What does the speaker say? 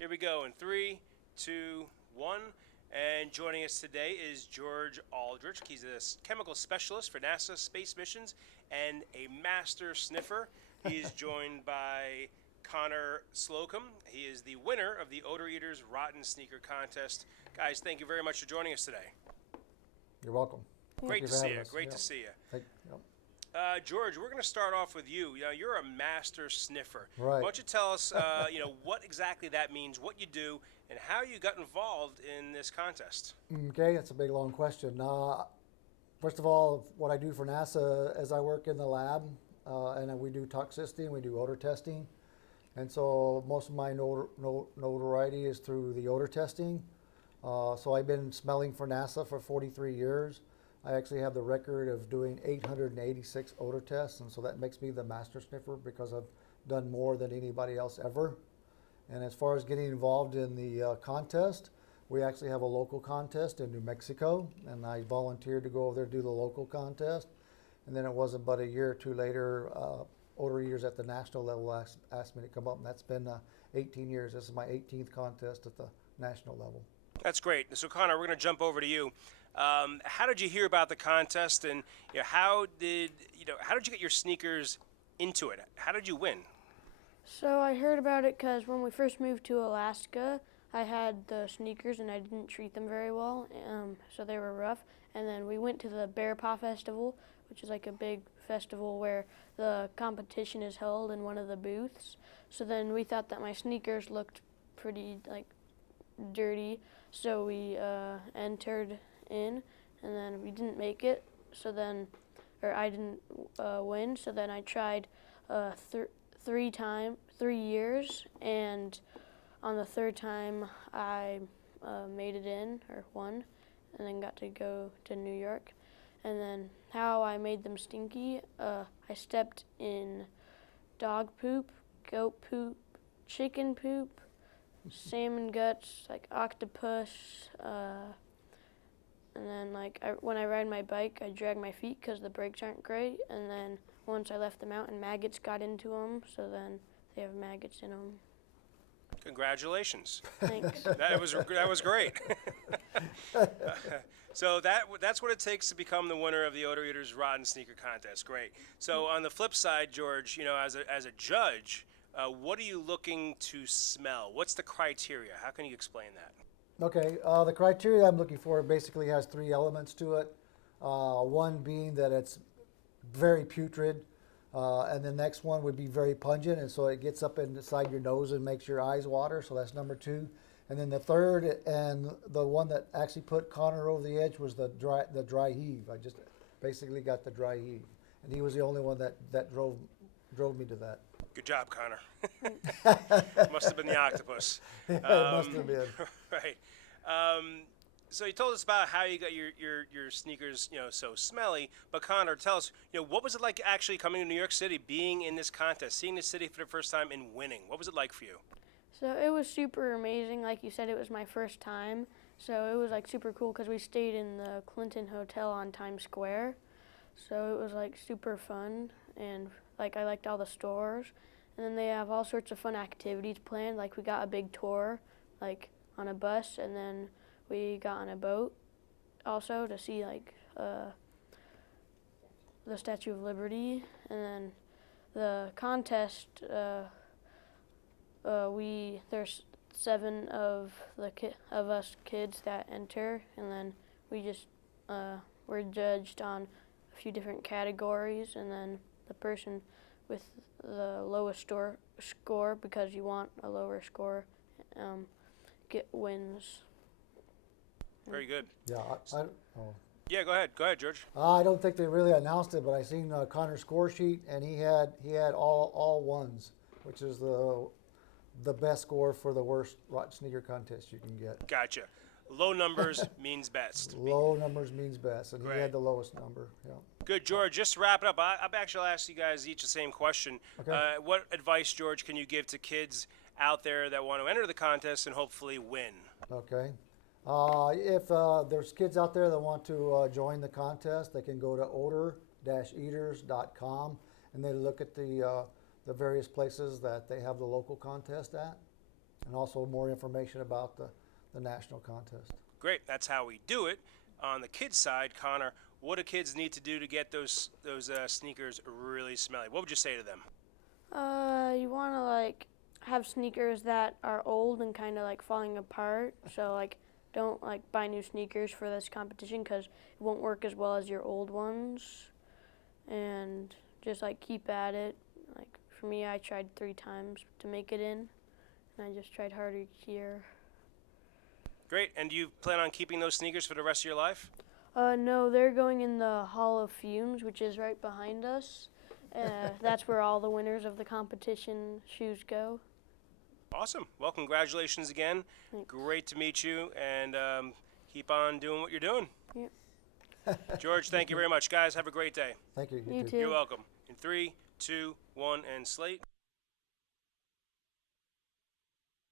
Here we go in 3, 2, 1. And joining us today is George Aldrich. He's a chemical specialist for NASA space missions and a master sniffer. He is joined by Connor Slocombe. He is the winner of the Odor-Eaters Rotten Sneaker contest. Guys, thank you very much for joining us today. You're welcome. Great to see you. Great to see you. George, we're going to start off with you. You're a master sniffer. Right. Why don't you tell us, what exactly that means, what you do, and how you got involved in this contest? Okay, that's a big, long question. First of all, what I do for NASA is I work in the lab, and we do toxicity and we do odor testing. And so most of my notoriety is through the odor testing. So I've been smelling for NASA for 43 years. I actually have the record of doing 886 odor tests, and so that makes me the master sniffer because I've done more than anybody else ever. And as far as getting involved in the contest, we actually have a local contest in New Mexico, and I volunteered to go over there to do the local contest. And then it wasn't but a year or two later, Odor-Eaters at the national level asked me to come up, and that's been 18 years. This is my 18th contest at the national level. That's great. So, Connor, we're going to jump over to you. How did you hear about the contest, and how did you get your sneakers into it? How did you win? So I heard about it because when we first moved to Alaska, I had the sneakers and I didn't treat them very well, so they were rough. And then we went to the Bear Paw Festival, which is like a big festival where the competition is held in one of the booths. So then we thought that my sneakers looked pretty dirty, so we entered in, and then we didn't make it. So then, I didn't win. So then I tried 3 years, and on the third time I made it in, or won, and then got to go to New York. And then how I made them stinky, I stepped in dog poop, goat poop, chicken poop, salmon guts, like octopus, and then when I ride my bike, I drag my feet because the brakes aren't great, and then once I left them out and maggots got into them, so then they have maggots in them. Congratulations. Thanks. That was great. So that's what it takes to become the winner of the Odor-Eaters Rotten Sneaker contest. Great. So on the flip side, George, as a judge, what are you looking to smell? What's the criteria? How can you explain that? Okay, the criteria I'm looking for basically has 3 elements to it. One being that it's very putrid, and the next one would be very pungent, and so it gets up inside your nose and makes your eyes water, so that's number 2. And then the third, and the one that actually put Connor over the edge, was the dry heave. I just basically got the dry heave, and he was the only one that drove me to that. Good job, Connor. Must have been the octopus. Yeah, it must have been. Right. So you told us about how you got your sneakers, so smelly. But Connor, tell us, what was it like actually coming to New York City, being in this contest, seeing the city for the first time and winning? What was it like for you? So it was super amazing. Like you said, it was my first time. So it was super cool because we stayed in the Clinton Hotel on Times Square. So it was super fun, and I liked all the stores. And then they have all sorts of fun activities planned. Like we got a big tour, on a bus, and then we got on a boat also to see the Statue of Liberty. And then the contest, there's 7 of us kids that enter, and then we just we're judged on a few different categories, and then the person with the lowest score, because you want a lower score, wins. Very good. Yeah. Yeah, go ahead, George. I don't think they really announced it, but I seen Connor's score sheet, and he had all ones, which is the best score for the worst rotten sneaker contest you can get. Gotcha. Low numbers means best. Low numbers means best, and Right. he had the lowest number. Yeah. Good, George. Just to wrap it up, I've actually asked you guys each the same question. Okay. What advice, George, can you give to kids out there that want to enter the contest and hopefully win? Okay. If there's kids out there that want to join the contest, they can go to odor-eaters.com, and they look at the various places that they have the local contest at. and also more information about the national contest. Great. That's how we do it. On the kids' side, Connor, what do kids need to do to get those sneakers really smelly? What would you say to them? You want to like have sneakers that are old and kind of like falling apart. So like don't like buy new sneakers for this competition because it won't work as well as your old ones. And just like keep at it. Like for me, I tried 3 times to make it in, and I just tried harder each year. Great. And do you plan on keeping those sneakers for the rest of your life? No, they're going in the Hall of Fumes, which is right behind us. That's where all the winners of the competition shoes go. Awesome. Well, congratulations again. Thanks. Great to meet you, and keep on doing what you're doing. Yep. George, thank you very much. Guys, have a great day. Thank you. You too. You're welcome. In 3, 2, 1, and slate.